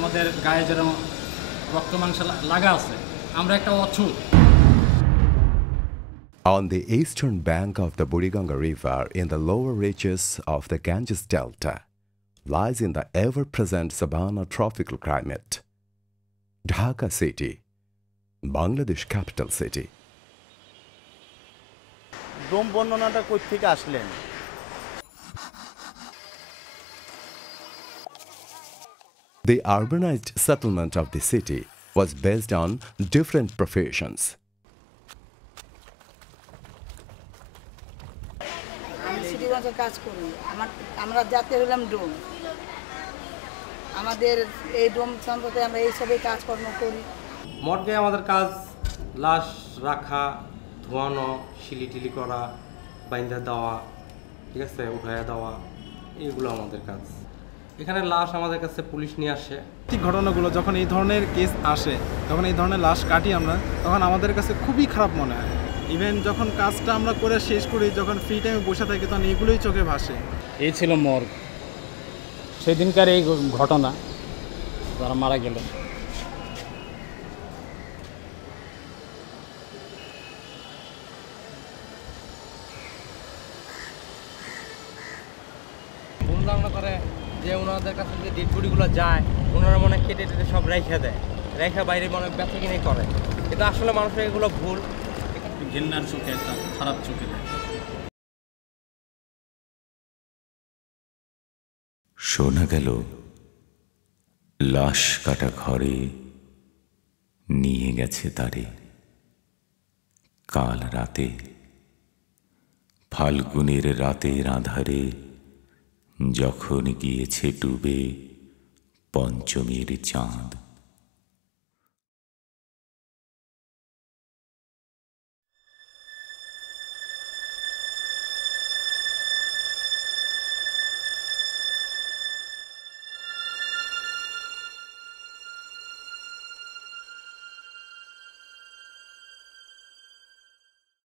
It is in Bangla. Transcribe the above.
আমাদের গায়ে যেরকম রক্ত মাংস লাগা আছে, আমরা একটা অছুত। On the eastern bank of the Buriganga River in the lower reaches of the Ganges Delta lies in the ever-present savanna tropical climate. Dhaka city, Bangladesh capital city. ডোম বর্ণনাটা কই থেকে আসলেন? The urbanized settlement of the city was based on different professions. আমি সিটিগঞ্জে কাজ করি। আমরা জাতীয় হলাম ডোম। আমাদের এই ডোম সম্পর্কে আমরা এইসবই কাজকর্ম করি। মর্গে আমাদের কাজ লাশ রাখা, ধোয়ানো, শিলিটিলি করা, বাইন্দা দেওয়া, ঠিক আছে, উঠাইয়া দেওয়া, এইগুলো আমাদের কাজ। এখানে লাশ আমাদের কাছে পুলিশ নিয়ে আসে। ঠিক ঘটনাগুলো যখন এই ধরনের কেস আসে, তখন এই ধরনের লাশ কাটি আমরা, তখন আমাদের কাছে খুবই খারাপ মনে হয়। ইভেন যখন কাজটা আমরা করে শেষ করি, যখন ফ্রি টাইমে বসে থাকি, তখন এগুলোই চোখে ভাসে। এই ছিল মর্গ, সেদিনকার এই ঘটনা, যারা মারা গেলেন। ধারণা করে যে ওনাদের কাছে যে ডেড বডিগুলো যায়, ওনারা মনে কেটে টেটে সব রেখে দেয়, রেখা বাইরে মনে ব্যথা কিনে করে। কিন্তু আসলে মানুষের এগুলো ভুল, ঘেন্নার চোখে, একটা খারাপ চোখে। শোনা গেল লাশ কাটা ঘরে নিয়ে গেছে তারে কাল রাতে, ফাল্গুনের রাতের আঁধারে যখন গিয়েছে ডুবে পঞ্চমীর চাঁদ।